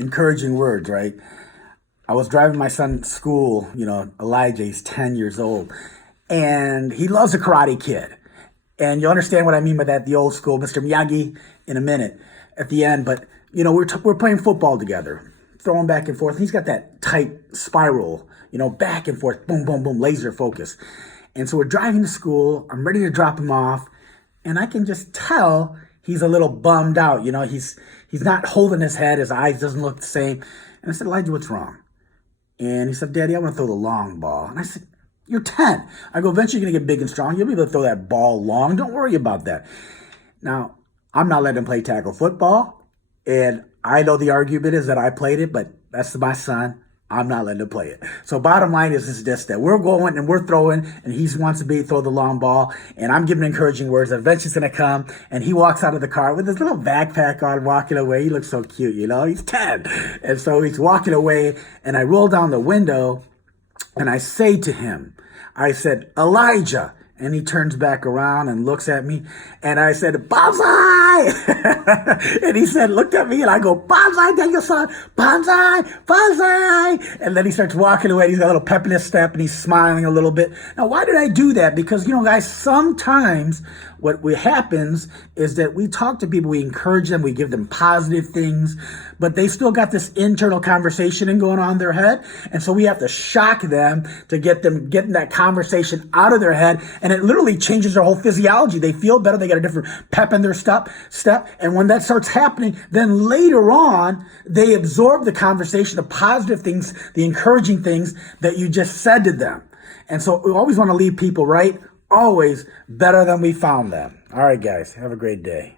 encouraging words, right? I was driving my son to school, Elijah, he's 10 years old, and he loves a Karate Kid. And you understand what I mean by that, the old school, Mr. Miyagi, in a minute at the end. But, we're playing football together, throwing back and forth. He's got that tight spiral, back and forth, boom, boom, boom, laser focus. And so we're driving to school. I'm ready to drop him off. And I can just tell he's a little bummed out. He's not holding his head. His eyes doesn't look the same. And I said, Elijah, what's wrong? And he said, Daddy, I want to throw the long ball. And I said, you're 10. I go, eventually you're going to get big and strong. You'll be able to throw that ball long. Don't worry about that. Now, I'm not letting him play tackle football. And I know the argument is that I played it, but that's my son. I'm not letting him play it. So bottom line is just that we're going and we're throwing, and he wants to throw the long ball, and I'm giving encouraging words. Eventually it's going to come, and he walks out of the car with his little backpack on, walking away. He looks so cute, he's 10. And so he's walking away, and I roll down the window, and I say to him, I said, Elijah. And he turns back around and looks at me. And I said, Banzai! And he looked at me, and I go, Banzai, Daniel son, Banzai, Banzai! And then he starts walking away. He's got a little pep in his step, and he's smiling a little bit. Now, why did I do that? Because, guys, sometimes what happens is that we talk to people, we encourage them, we give them positive things, but they still got this internal conversation going on in their head. And so we have to shock them to get them getting that conversation out of their head. And it literally changes their whole physiology. They feel better. They got a different pep in their step. And when that starts happening, then later on, they absorb the conversation, the positive things, the encouraging things that you just said to them. And so we always want to leave people, right? Always better than we found them. All right, guys, have a great day.